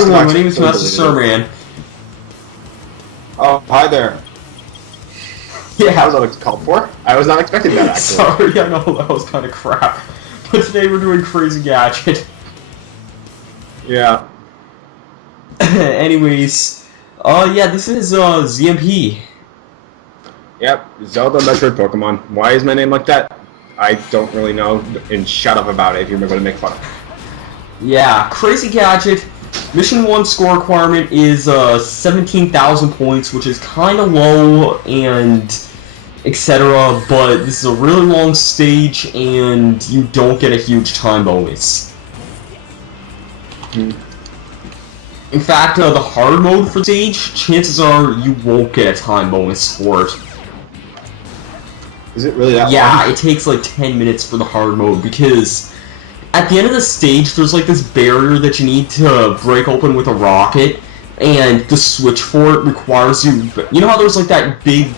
everyone, my name is Master Starman. Oh, hi there. Yeah. That was what it's called for. I was not expecting that, actually. Sorry, I know that was kind of crap. But today we're doing Crazy Gadget. Yeah. Anyways, yeah, this is, ZMP. Yep, Zeldametroidpkmn. Why is my name like that? I don't really know, and shut up about it if you're going to make fun of it. Yeah, Crazy Gadget. Mission 1 score requirement is 17,000 points, which is kind of low, and etc. But this is a really long stage, and you don't get a huge time bonus. Hmm. In fact, the hard mode for the stage, chances are you won't get a time bonus for it. Is it really that long? Yeah, it takes like 10 minutes for the hard mode, because at the end of the stage, there's like this barrier that you need to break open with a rocket, and the switch for it requires you... You know how there's like that big...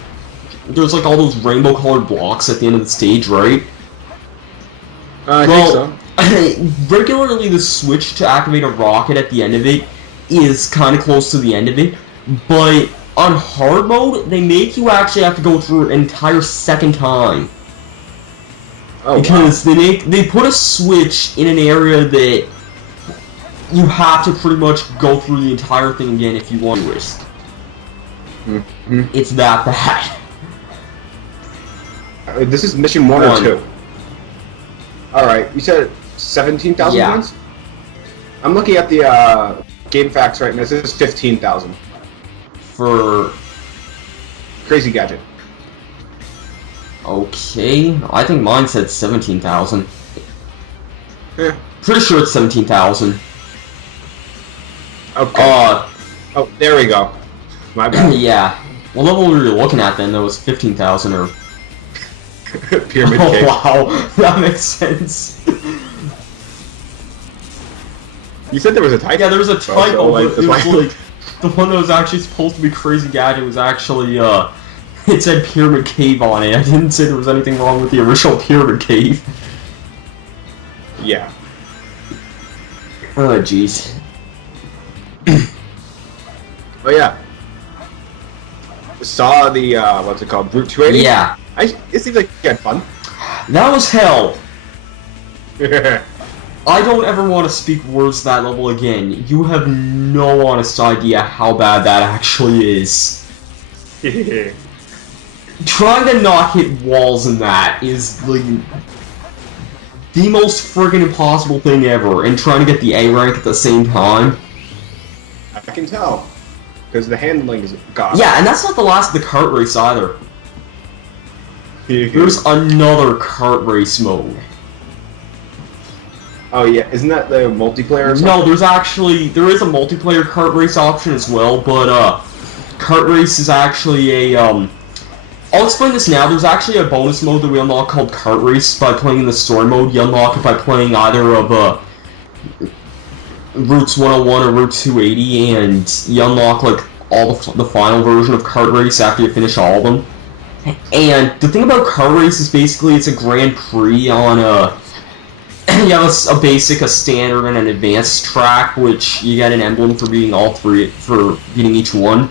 There's like all those rainbow-colored blocks at the end of the stage, right? I think so. Regularly the switch to activate a rocket at the end of it is kind of close to the end of it, but on hard mode, they make you actually have to go through an entire second time. Oh, because wow. they put a switch in an area that you have to pretty much go through the entire thing again if you want to. Mm-hmm. It's that bad. This is mission 1 or 2? Alright, you said 17,000 points? I'm looking at the game facts right now. This is 15,000. For Crazy Gadget. Okay, I think mine said 17,000. Yeah. Pretty sure it's 17,000. Okay. Oh, there we go. My bad. Yeah. Well, the level we were looking at then, though, was 15,000 or... Pyramid Cave. Oh, wow. That makes sense. You said there was a typo. Yeah, there was a typo, so, but it was like... The one that was actually supposed to be Crazy Gadget was actually, it said Pyramid Cave on it. I didn't say there was anything wrong with the original Pyramid Cave. Yeah. Oh, jeez. Oh, yeah. Saw the, what's it called, Route 280? Yeah. It seems like you had fun. That was hell. I don't ever want to speak words to that level again. You have no honest idea how bad that actually is. Trying to not hit walls in that is, like, the most friggin' impossible thing ever, and trying to get the A rank at the same time. I can tell. Because the handling is god. Yeah, and that's not the last of the kart race either. There's another kart race mode. Oh yeah, isn't that the multiplayer or something? No, there is a multiplayer kart race option as well, but kart race is actually a I'll explain this now. There's actually a bonus mode that we unlock called kart race by playing in the story mode. You unlock it by playing either of Routes 101 or Route 280, and you unlock like all the final version of kart race after you finish all of them. And the thing about kart race is basically it's a Grand Prix on you have a basic, a standard, and an advanced track, which you get an emblem for beating all three, for beating each one.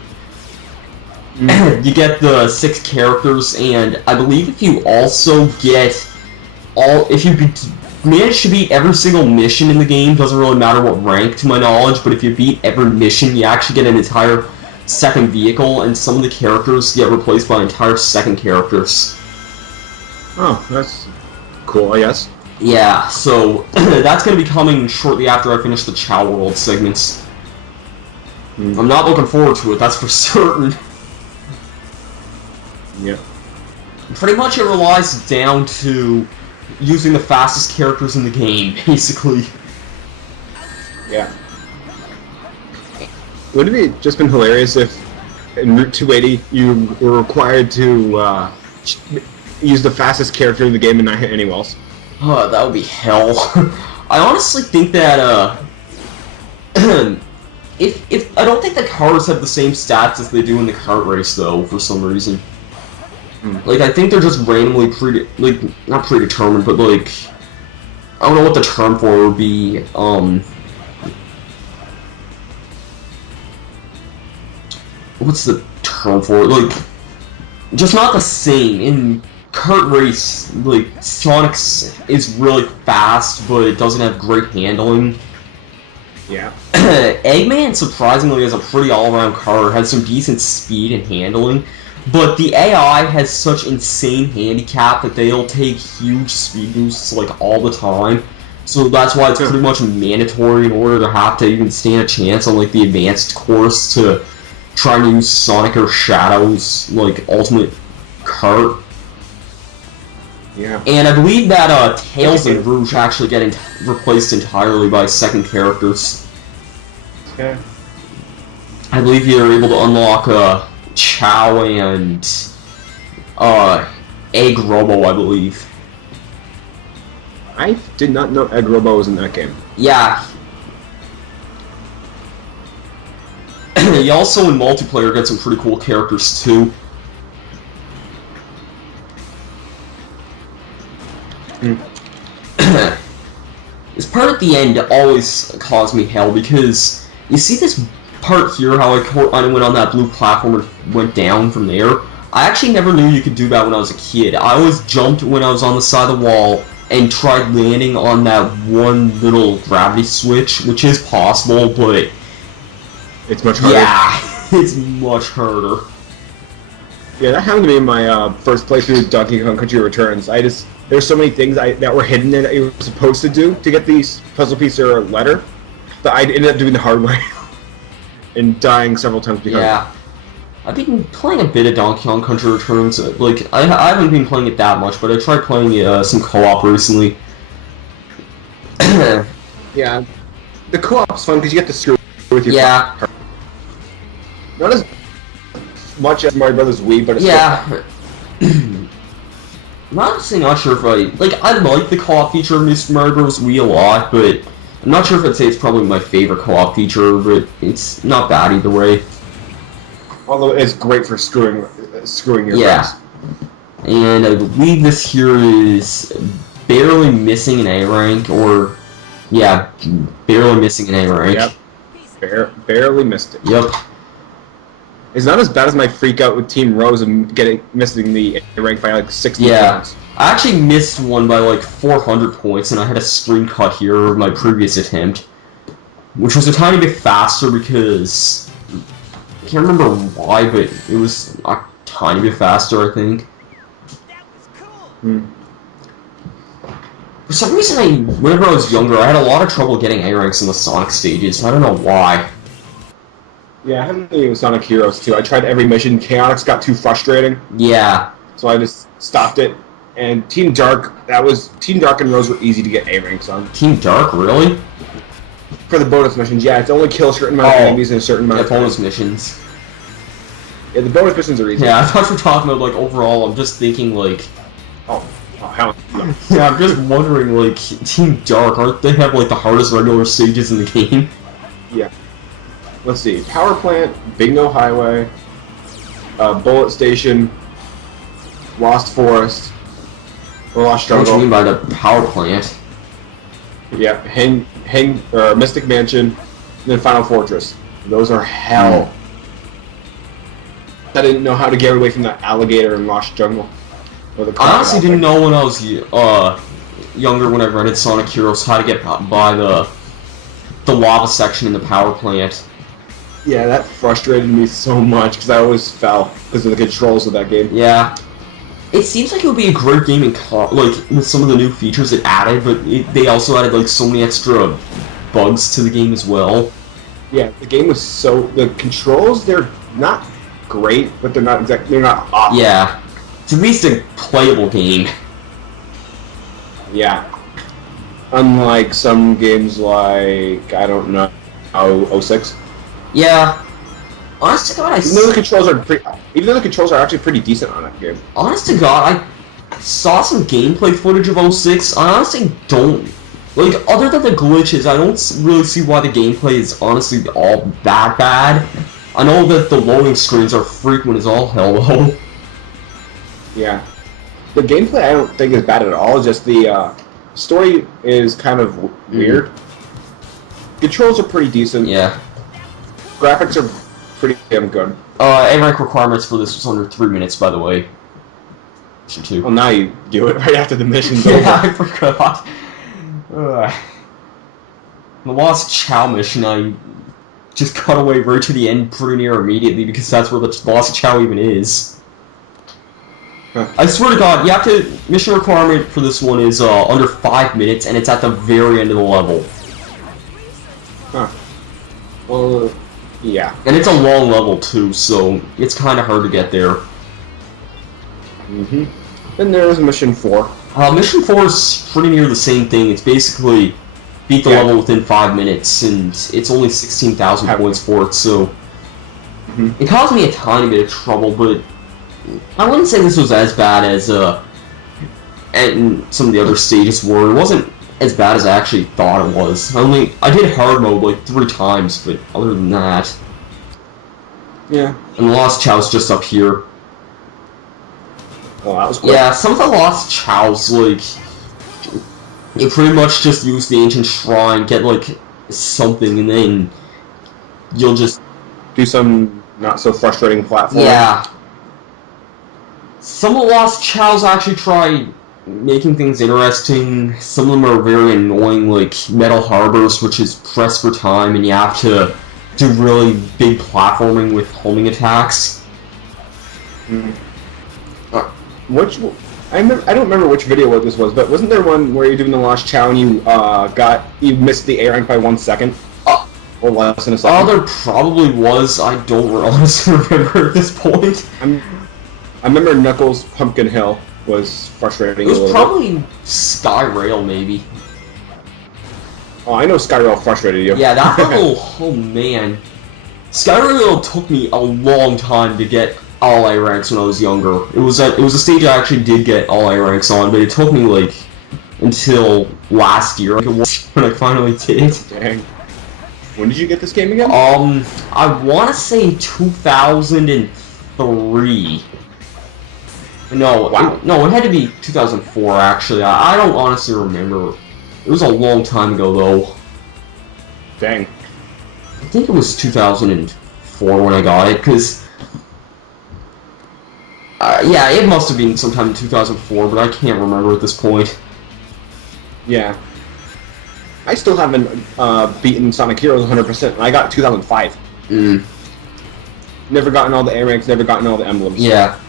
You get the 6 characters, and I believe if you also get if you manage to beat every single mission in the game, doesn't really matter what rank to my knowledge, but if you beat every mission, you actually get an entire second vehicle, and some of the characters get replaced by entire second characters. Oh, that's cool, I guess. Yeah, so that's going to be coming shortly after I finish the Chow World segments. I'm not looking forward to it, that's for certain. Yeah. Pretty much it relies down to using the fastest characters in the game, basically. Yeah. Wouldn't it have just been hilarious if in Route 280 you were required to use the fastest character in the game and not hit anyone else? Oh, that would be hell. I honestly think that, if I don't think the cars have the same stats as they do in the kart race, though, for some reason. Like, I think they're just randomly not predetermined, but like, I don't know what the term for it would be, what's the term for it? Like, just not the same. In kart race, like, Sonic is really fast, but it doesn't have great handling. Yeah. Eggman, surprisingly, is a pretty all-around car, has some decent speed and handling, but the AI has such insane handicap that they'll take huge speed boosts, like, all the time. So that's why it's pretty much mandatory in order to have to even stand a chance on, like, the advanced course to try and use Sonic or Shadow's, like, ultimate kart. Yeah. And I believe that Tails and Rouge actually get replaced entirely by second characters. Okay. I believe you're able to unlock Chow and Egg Robo, I believe. I did not know Egg Robo was in that game. Yeah. You also in multiplayer get some pretty cool characters too. This part at the end always caused me hell because you see this part here how I went on that blue platform and went down from there. I actually never knew you could do that when I was a kid. I always jumped when I was on the side of the wall and tried landing on that one little gravity switch, which is possible, but it's much harder. Yeah, it's much harder. Yeah, that happened to me in my first playthrough of Donkey Kong Country Returns. There's so many things that were hidden that you were supposed to do to get these puzzle piece or letter, that I ended up doing the hard way and dying several times because. Yeah, I've been playing a bit of Donkey Kong Country Returns. Like I haven't been playing it that much, but I tried playing some co-op recently. Yeah, the co-op's fun because you get to screw with your partner. Not as much as Mario Brothers Wii, but it's I'm honestly not sure if I like the co-op feature of Mr. Mario Bros. Wii a lot, but I'm not sure if I'd say it's probably my favorite co-op feature, but it's not bad either way. Although it's great for screwing your friends. And I believe this here is barely missing an A rank, or barely missing an A rank. Yep, barely missed it. Yep. It's not as bad as my freak out with Team Rose and missing the A rank by like 60 points. I actually missed one by like 400 points, and I had a screen cut here of my previous attempt, which was a tiny bit faster because I can't remember why, but it was a tiny bit faster, I think. For some reason, whenever I was younger, I had a lot of trouble getting A ranks in the Sonic stages. I don't know why. Yeah, I haven't been with Sonic Heroes too. I tried every mission. Chaotix got too frustrating. Yeah. So I just stopped it. And Team Dark and Rose were easy to get A ranks on. Team Dark, really? For the bonus missions, yeah. It's only kill a certain amount of enemies in a certain amount of time. bonus missions. Yeah, the bonus missions are easy. Yeah, I thought you were talking about, like, overall. I'm just thinking, like... Oh hell no. Yeah, I'm just wondering, like, Team Dark, aren't they have, like, the hardest regular stages in the game? Yeah. Let's see. Power Plant, Bingo Highway, Bullet Station, Lost Forest, or Lost Jungle. What do you mean by the Power Plant? Yeah, Mystic Mansion, and then Final Fortress. Those are hell. I didn't know how to get away from that alligator in Lost Jungle. I honestly didn't know when I was younger, when I rented Sonic Heroes, how to get by the lava section in the Power Plant. Yeah, that frustrated me so much because I always fell because of the controls of that game. Yeah. It seems like it would be a great game in like with some of the new features it added, but they also added like so many extra bugs to the game as well. Yeah, the game was the controls, they're not great, but they're not awesome. Yeah. It's at least a playable game. Yeah. Unlike some games like, I don't know, 06. Yeah. Honest to God, even though the controls are actually pretty decent on that game. Honest to God, I saw some gameplay footage of 06. I honestly don't... Like, other than the glitches, I don't really see why the gameplay is honestly all that bad. I know that the loading screens are frequent as all hell, though. Yeah. The gameplay I don't think is bad at all, just the story is kind of weird. Controls are pretty decent. Yeah. Graphics are pretty damn good. A rank requirements for this was under 3 minutes, by the way. Mission 2. Well, now you do it right after the mission's Yeah, over. I forgot. The Lost Chow mission, I just cut away right to the end pretty near immediately because that's where the Lost Chow even is. Huh. I swear to God, you have to. Mission requirement for this one is under 5 minutes, and it's at the very end of the level. Huh. Well, yeah. And it's a long level too, so it's kind of hard to get there. Mm-hmm. Then there's mission 4. Mission 4 is pretty near the same thing. It's basically beat the level within 5 minutes, and it's only 16,000 points for it, so it caused me a tiny bit of trouble, but I wouldn't say this was as bad as and some of the other stages were. It wasn't as bad as I actually thought it was. I did hard mode like 3 times, but other than that, Yeah. and the Lost Chow's just up here. Oh, that was quick. Yeah, some of the Lost Chows, like, you pretty much just use the ancient shrine, get like something, and then you'll just Do some not so frustrating platform. yeah. Some of the Lost Chows actually try making things interesting. Some of them are very annoying, like Metal Harbors, which is press for time, and you have to do really big platforming with homing attacks. Mm. Which I don't remember which video this was, but wasn't there one where you're doing the Lost Chow and you missed the A rank by 1 second? Or less than a second? There probably was. I don't honestly remember at this point. I remember Knuckles Pumpkin Hill was frustrating. It was probably Sky Rail, maybe. Oh, I know Skyrail frustrated you. Yeah, that level. Oh man, Sky Rail took me a long time to get all A ranks when I was younger. It was a stage I actually did get all A ranks on, but it took me like until last year when I finally did. Dang. When did you get this game again? I want to say 2003. No, wow. It had to be 2004 actually. I don't honestly remember. It was a long time ago though. Dang. I think it was 2004 when I got it, because yeah, it must have been sometime in 2004, but I can't remember at this point. Yeah. I still haven't beaten Sonic Heroes 100%, and I got 2005. Never gotten all the A ranks, never gotten all the emblems. Yeah.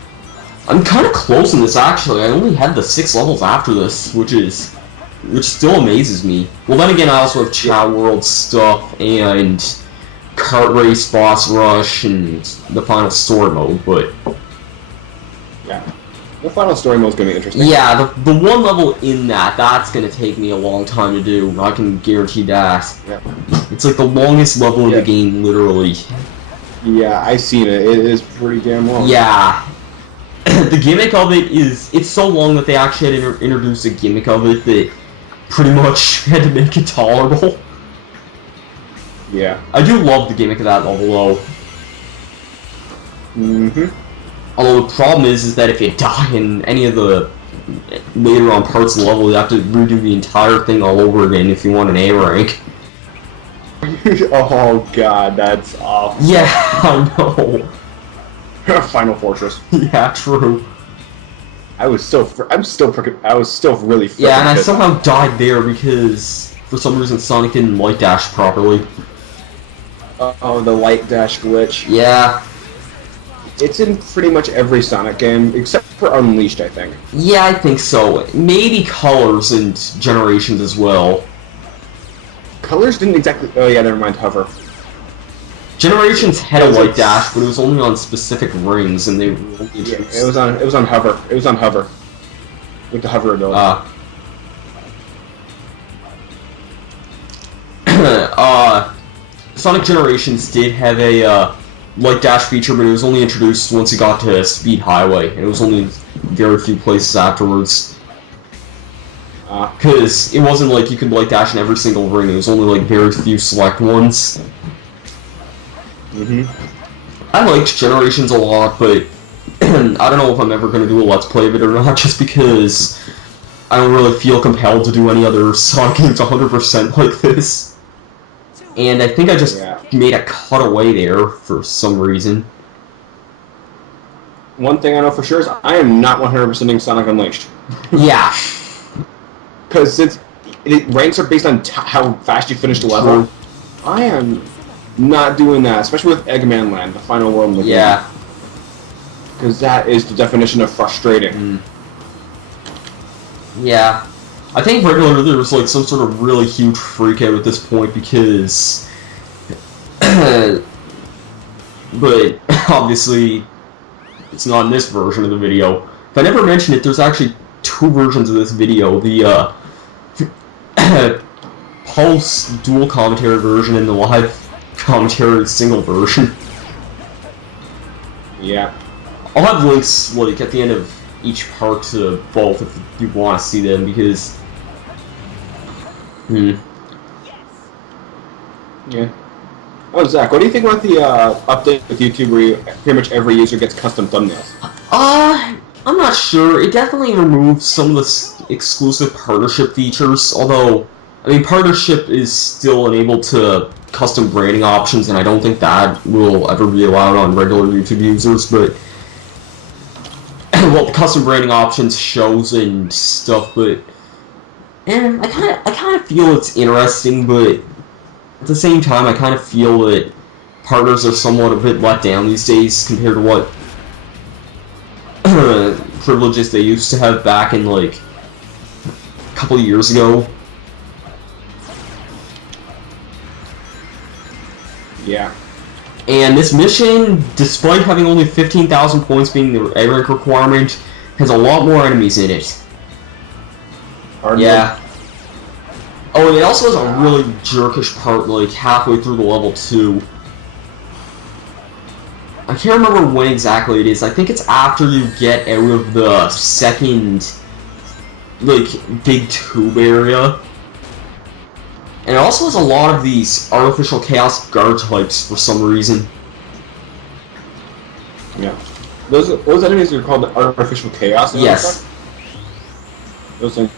I'm kind of close in this actually. I only had the 6 levels after this, which still amazes me. Well, then again, I also have Chow World stuff and Kart Race, Boss Rush, and the final story mode, but yeah. The final story mode is going to be interesting. yeah, the one level in that's going to take me a long time to do. I can guarantee that. Yeah. It's like the longest level in the game, literally. Yeah, I've seen it. It is pretty damn long. Yeah. The gimmick of it is, it's so long that they actually had to introduce a gimmick of it that pretty much had to make it tolerable. Yeah. I do love the gimmick of that level, though. Mm-hmm. Although the problem is that if you die in any of the later on parts of the level, you have to redo the entire thing all over again if you want an A rank. Oh god, that's awful. Yeah, I know. Final Fortress. Yeah, true. I was still really freaking Yeah, and I pissed. somehow died there because for some reason Sonic didn't light dash properly. Oh, the light dash glitch. Yeah. It's in pretty much every Sonic game, except for Unleashed, I think. Yeah, I think so. Maybe Colors and Generations as well. Colors didn't exactly... Oh yeah, never mind, Hover. Generations had a light dash, but it was only on specific rings, and they only introduced... Yeah, it was on Hover. It was on Hover. With the Hover ability. Sonic Generations did have a light dash feature, but it was only introduced once you got to Speed Highway, and it was only very few places afterwards. Because it wasn't like you could light dash in every single ring, it was only like very few select ones. I liked Generations a lot, but I don't know if I'm ever going to do a Let's Play of it or not, just because I don't really feel compelled to do any other Sonic games 100% like this. And I think I just made a cutaway there for some reason. One thing I know for sure is I am not 100%ing Sonic Unleashed. Yeah. Because since ranks are based on how fast you finish the level, I am not doing that, especially with Eggman Land, the final world in the game. Because that is the definition of frustrating. Yeah. I think regularly there was like some sort of really huge freak out at this point because... but obviously it's not in this version of the video. If I never mentioned it, there's actually two versions of this video. The Pulse dual commentary version and the live commentary single version. Yeah. I'll have links like at the end of each part to both if you want to see them because Yeah. Oh, Zach, what do you think about the update with YouTube where pretty much every user gets custom thumbnails? I'm not sure. It definitely removes some of the exclusive partnership features, although, I mean, partnership is still enabled to custom branding options, and I don't think that will ever be allowed on regular YouTube users, but well, the custom branding options shows and stuff, but I kind of feel it's interesting, but at the same time, I kind of feel that partners are somewhat a bit let down these days compared to what privileges they used to have back in, like, a couple of years ago. Yeah. And this mission, despite having only 15,000 points being the A rank requirement, has a lot more enemies in it. Yeah. Oh, and it also has a really jerkish part, like, halfway through the level, too. I can't remember when exactly it is. I think it's after you get out of the second, like, big tube area. And it also has a lot of these artificial chaos guard types for some reason. Yeah. Those enemies are called artificial chaos? Yes. Those things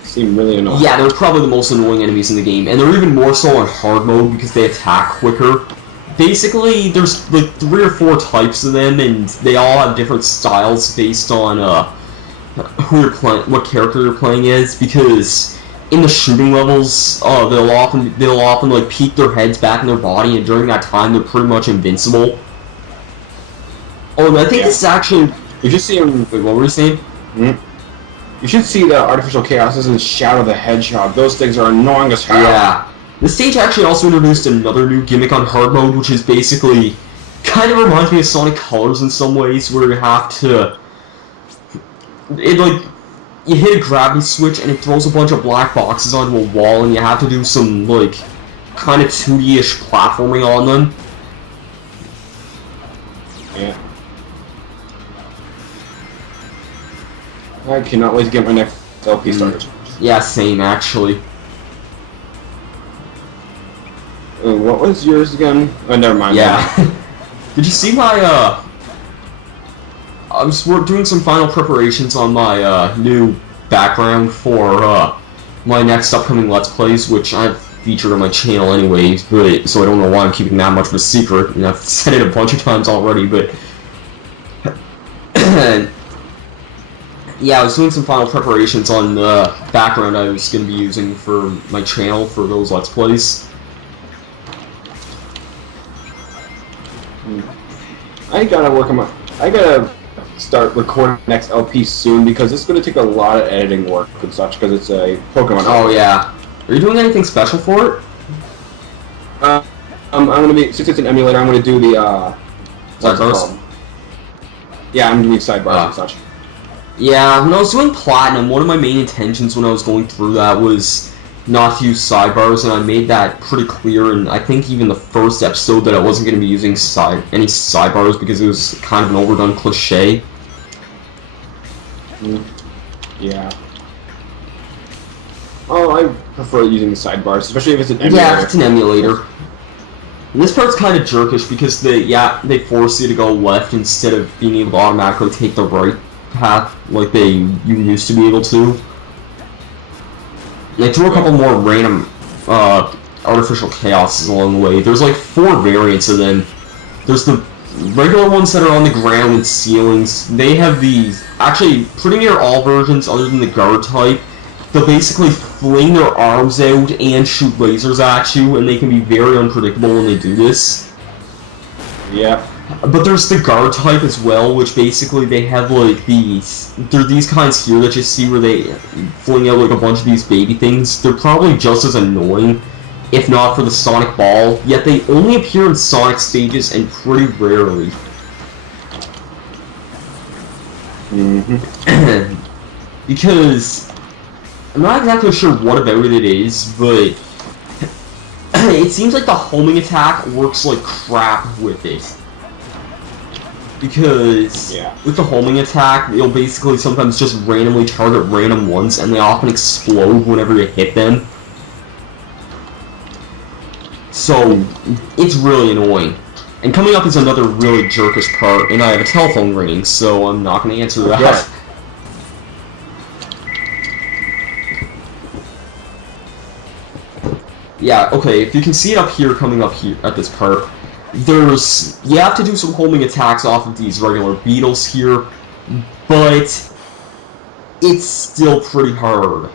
seem really annoying. Yeah, they're probably the most annoying enemies in the game, and they're even more so on hard mode because they attack quicker. Basically, there's like 3 or 4 types of them, and they all have different styles based on who you're playing, what character you're playing as. Because in the shooting levels, they'll often like peek their heads back in their body, and during that time, they're pretty much invincible. Oh, and I think this is actually. You should see him. Wait, what were you saying? You should see the artificial chaoses in Shadow the Hedgehog. Those things are annoying as hell. Yeah. The stage actually also introduced another new gimmick on hard mode, which is basically kind of reminds me of Sonic Colors in some ways, where you have to. You hit a gravity switch and it throws a bunch of black boxes onto a wall, and you have to do some like kind of 2D-ish platforming on them. Yeah. I cannot wait to get my next LP started. Yeah, same actually. What was yours again? Oh, never mind. Yeah. Did you see my, I was doing some final preparations on my, new background for, my next upcoming Let's Plays, which I've featured on my channel anyways, but, so I don't know why I'm keeping that much of a secret, and I've said it a bunch of times already, but... yeah, I was doing some final preparations on the background I was going to be using for my channel for those Let's Plays. I gotta start recording the next LP soon because it's gonna take a lot of editing work and such because it's a Pokemon. Oh yeah. Are you doing anything special for it? I'm gonna be, since it's an emulator, I'm gonna do the sidebars. Yeah, I'm doing sidebars and such. Yeah, when I was doing Platinum, one of my main intentions when I was going through that was not to use sidebars, and I made that pretty clear, and I think even the first episode that I wasn't going to be using any sidebars because it was kind of an overdone cliche. Yeah. Oh, I prefer using the sidebars, especially if it's an emulator. Yeah, if it's an emulator. And this part's kind of jerkish because they force you to go left instead of being able to automatically take the right path like you used to be able to. They threw a couple more random artificial chaoses along the way. There's like 4 variants of them. There's the regular ones that are on the ground and ceilings. They have these, actually, pretty near all versions other than the guard type, they'll basically fling their arms out and shoot lasers at you, and they can be very unpredictable when they do this. Yeah. But there's the guard type as well, which basically they have like these, they're these kinds here that you see where they fling out like a bunch of these baby things. They're probably just as annoying, if not for the Sonic Ball, yet they only appear in Sonic stages and pretty rarely. Because I'm not exactly sure what about it is, but it seems like the homing attack works like crap with it. Because with the homing attack, you'll basically sometimes just randomly target random ones, and they often explode whenever you hit them. So, it's really annoying. And coming up is another really jerkish part, and I have a telephone ringing, so I'm not going to answer that. Yeah. Yeah, okay, if you can see it up here, coming up here at this part, you have to do some homing attacks off of these regular beetles here, but it's still pretty hard.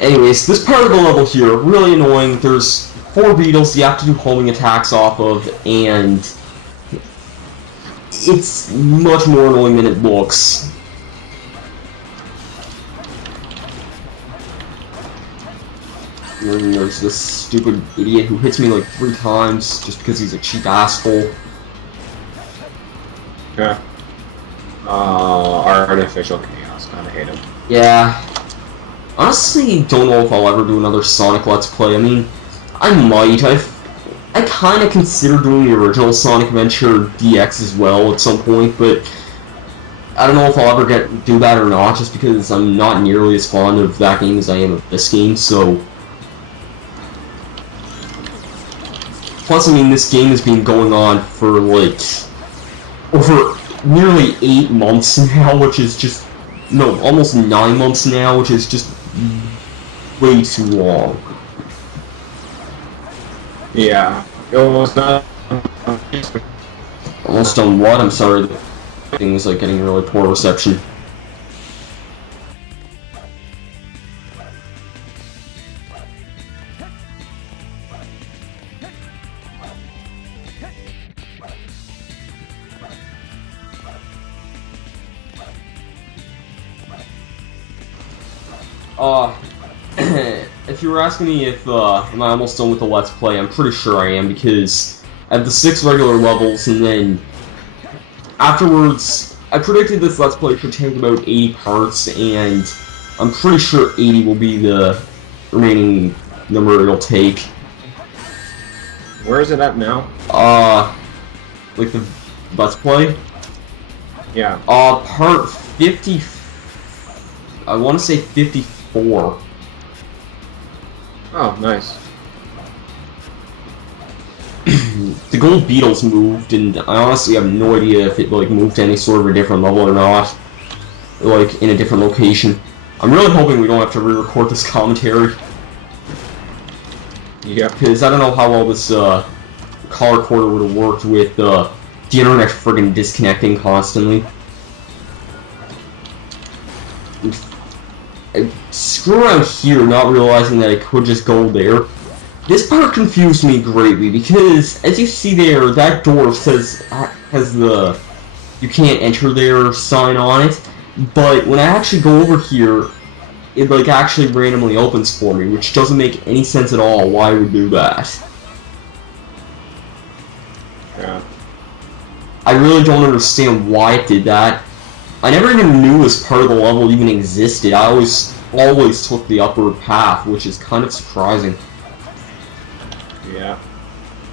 Anyways, this part of the level here, really annoying. There's 4 beetles you have to do homing attacks off of, and it's much more annoying than it looks. And then there's this stupid idiot who hits me like 3 times just because he's a cheap asshole. Yeah. Artificial chaos. Kinda hate him. Yeah. Honestly, don't know if I'll ever do another Sonic Let's Play. I mean, I might. I kind of consider doing the original Sonic Adventure DX as well at some point, but I don't know if I'll ever do that or not, just because I'm not nearly as fond of that game as I am of this game, so... Plus, I mean, this game has been going on for, like, over nearly 8 months now, which is just... No, almost 9 months now, which is just way too long. Yeah. Almost not. Almost done what? I'm sorry, the thing was like getting really poor reception. If you were asking me if, am I almost done with the Let's Play, I'm pretty sure I am, because I have the 6 regular levels, and then afterwards, I predicted this Let's Play could take about 80 parts, and I'm pretty sure 80 will be the remaining number it'll take. Where is it at now? Like the Let's Play? Yeah. Part 50... I want to say 54. Oh, nice. The gold beetles moved, and I honestly have no idea if it like moved to any sort of a different level or not. Like, in a different location. I'm really hoping we don't have to re-record this commentary. Yeah. Because I don't know how well this call recorder would have worked with the internet friggin' disconnecting constantly. I screw around here, not realizing that I could just go there. This part confused me greatly, because, as you see there, that door has the "you can't enter there" sign on it, but when I actually go over here, it like actually randomly opens for me, which doesn't make any sense at all why I would do that. Yeah. I really don't understand why it did that. I never even knew this part of the level even existed. I always took the upward path, which is kind of surprising. Yeah.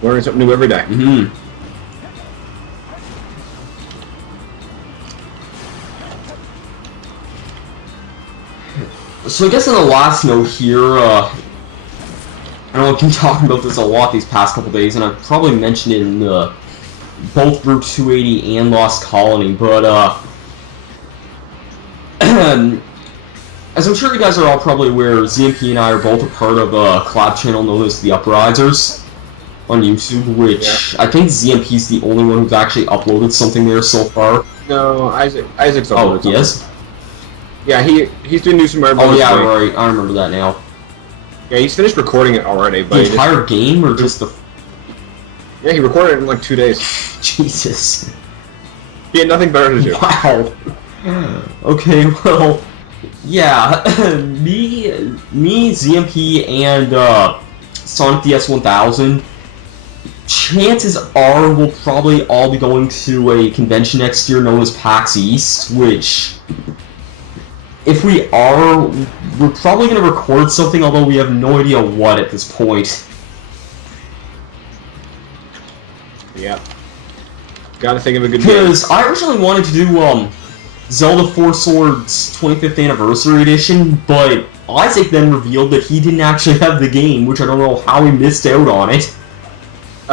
Learning something new every day. Mm-hmm. So I guess on the last note here, I know I've been talking about this a lot these past couple days, and I've probably mentioned it in the both Route 280 and Lost Colony, but as I'm sure you guys are all probably aware, ZMP and I are both a part of a collab channel known as The Uprisers on YouTube, which I think ZMP's the only one who's actually uploaded something there so far. No, Isaac's uploaded. Oh, he is? Yeah, he's doing New Super Mario Oh Bros. yeah, right. I remember that now. Yeah, he's finished recording it already. But the entire game, or just the? Yeah, he recorded it in like 2 days. Jesus. He had nothing better to do. Wow. Okay, well, yeah, me, ZMP, and Sonic DS1000. Chances are we'll probably all be going to a convention next year known as PAX East, which, if we are, we're probably going to record something, although we have no idea what at this point. Yep. Gotta think of a good game. Because I originally wanted to do, Zelda 4 Swords 25th Anniversary Edition, but Isaac then revealed that he didn't actually have the game, which I don't know how he missed out on it.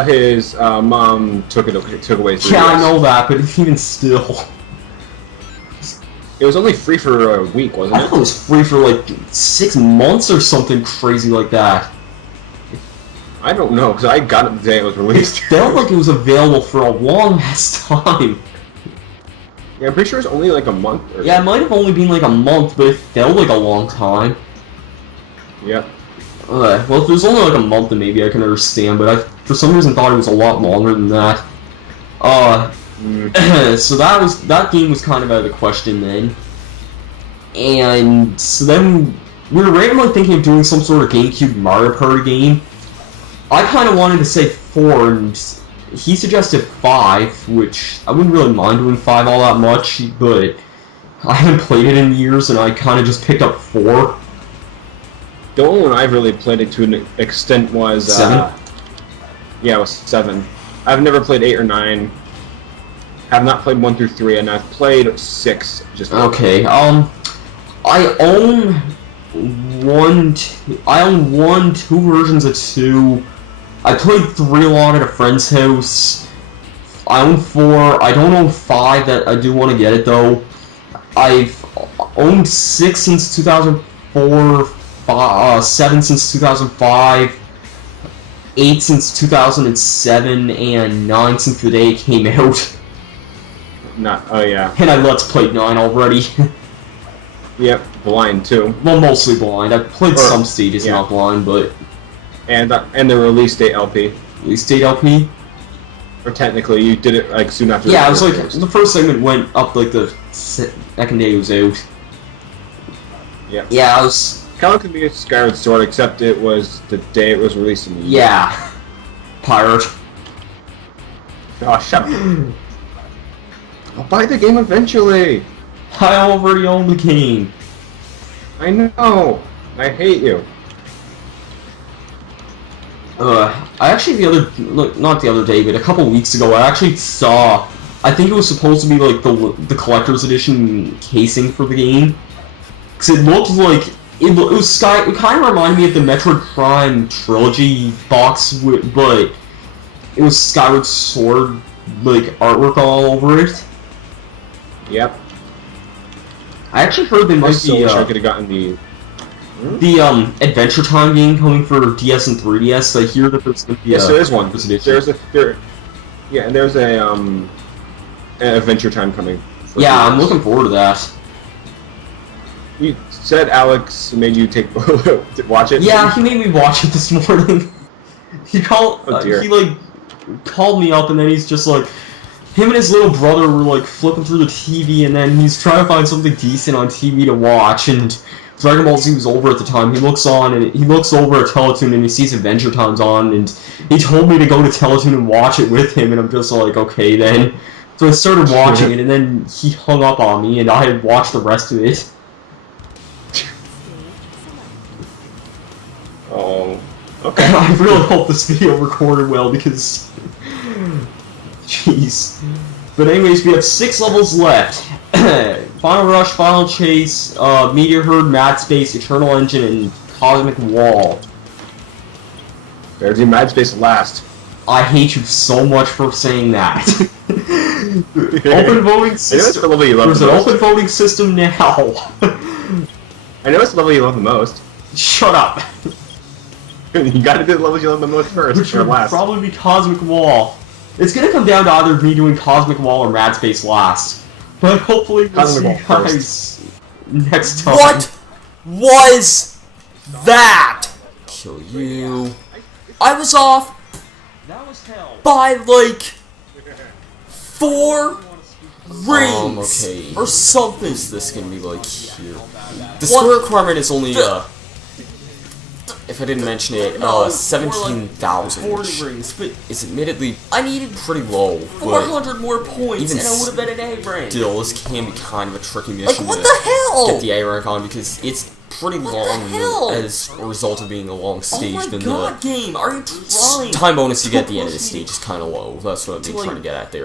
His mom took away. Yeah, I know that, but even still. It was only free for a week, wasn't I it? thought it was free for like 6 months or something crazy like that. I don't know, because I got it the day it was released. It felt like it was available for a long ass time. Yeah, I'm pretty sure it's only like a month. Or Yeah, it might have only been like a month, but it felt like a long time. Yep. Well, if it was only like a month, then maybe I can understand, but I, for some reason, thought it was a lot longer than that. So that game was kind of out of the question then. And so then we were randomly thinking of doing some sort of GameCube Mario Party game. I kind of wanted to say 4, and he suggested 5, which I wouldn't really mind doing 5 all that much, but I haven't played it in years, and I kind of just picked up 4. The only one I've really played it to an extent was 7? Yeah, it was 7. I've never played 8 or 9. Have not played 1 through 3, and I've played 6. Just okay. I own 2 versions of 2. I played 3 a lot at a friend's house. I own 4. I don't own 5. That I do want to get it though. I've owned 6 since 2004. 7 since 2005, 8 since 2007, and 9 since the day it came out. Oh yeah. And I Let's Played 9 already. Yep, blind too. Well, mostly blind. I've played some stages, yeah. not blind, but... And the release date LP. Release date LP? Or technically, you did it like soon after. Yeah, it was like, the first segment went up like the second day it was out. Yeah. Yeah, I was... Kind of like the Skyward Sword, except it was the day it was released in the US. Yeah. Pirate. Oh, shut up. I'll buy the game eventually. I already own the game. I know. I hate you. I actually not the other day, but a couple weeks ago, I actually saw, I think it was supposed to be like the collector's edition casing for the game. Because it looked like, it kind of reminded me of the Metroid Prime Trilogy box, but it was Skyward Sword, like, artwork all over it. Yep. I actually heard there might I wish I could have gotten the Adventure Time game coming for DS and 3DS. I hear that there's going to be there is one. Edition. There's an Adventure Time coming. Yeah, I'm looking forward to that. You said Alex made you watch it? Yeah, he made me watch it this morning. He called me up, and then he's just like, him and his little brother were like flipping through the TV, and then he's trying to find something decent on TV to watch, and Dragon Ball Z was over at the time. He looks over at Teletoon and he sees Adventure Time's on, and he told me to go to Teletoon and watch it with him, and I'm just like, okay then. So I started watching it, and then he hung up on me, and I had watched the rest of it. Oh, okay. I really hope this video recorded well, because... Jeez. But anyways, we have 6 levels left. Final Rush, Final Chase, Meteor Herd, Mad Space, Eternal Engine, and Cosmic Wall. Better do Mad Space last. I hate you so much for saying that. Open voting system. I know it's the level you love There's the an most. open voting system now. I know it's the level you love the most. Shut up. You gotta do the levels you love the most first, Which or would last. probably be Cosmic Wall. It's gonna come down to either me doing Cosmic Wall or Mad Space last. But hopefully we'll Cosmic see you Wall guys next time. What was that? Kill you. I was off That was hell. by like 4 rings Okay. or something. Is this gonna be like here? The score requirement is only if I didn't mention it, No, 17,000. 40 rings, but It's admittedly I needed pretty low, but 400 more points even and I would have been an A rank. still, this can be kind of a tricky Like, mission what to the hell? get the A rank on because it's pretty What the long hell? as a result of being a long Oh stage. my Then god, game, are you the trying? time bonus you get at the end of the stage is kind of low. That's what I'm like- trying to get at there.